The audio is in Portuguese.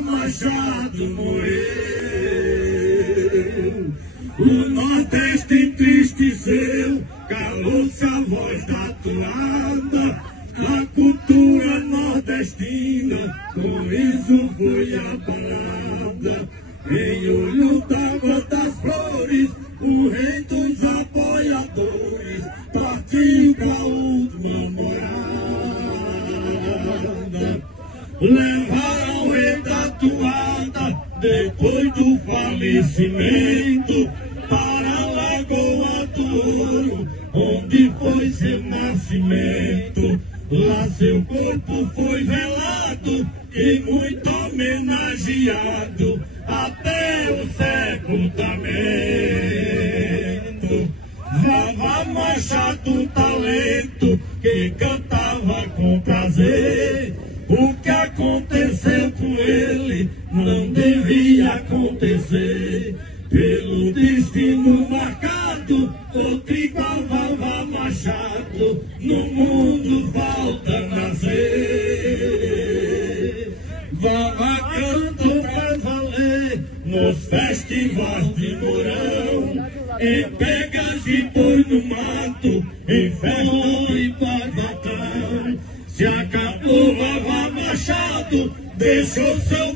Machado morreu, o Nordeste entristeceu, calou-se a voz da toada, a cultura nordestina, com isso foi abalada. Em olho d'água das flores, o rei dos apoiadores partiu pra última morada. Levaram o rei da toada, depois do falecimento, para a Lagoa do Ouro, onde foi seu nascimento. Lá seu corpo foi velado e muito homenageado até o sepultamento. Vava Machado, um talento que cantava com prazer. O que aconteceu com ele não devia acontecer. Pelo destino marcado, outro igual Vava Machado no mundo volta a nascer. Vava cantou pra valer nos festivais de Mourão, em pegas de boi no mato, em festa e barbatão. Se acabou Vava Machado, deixou seu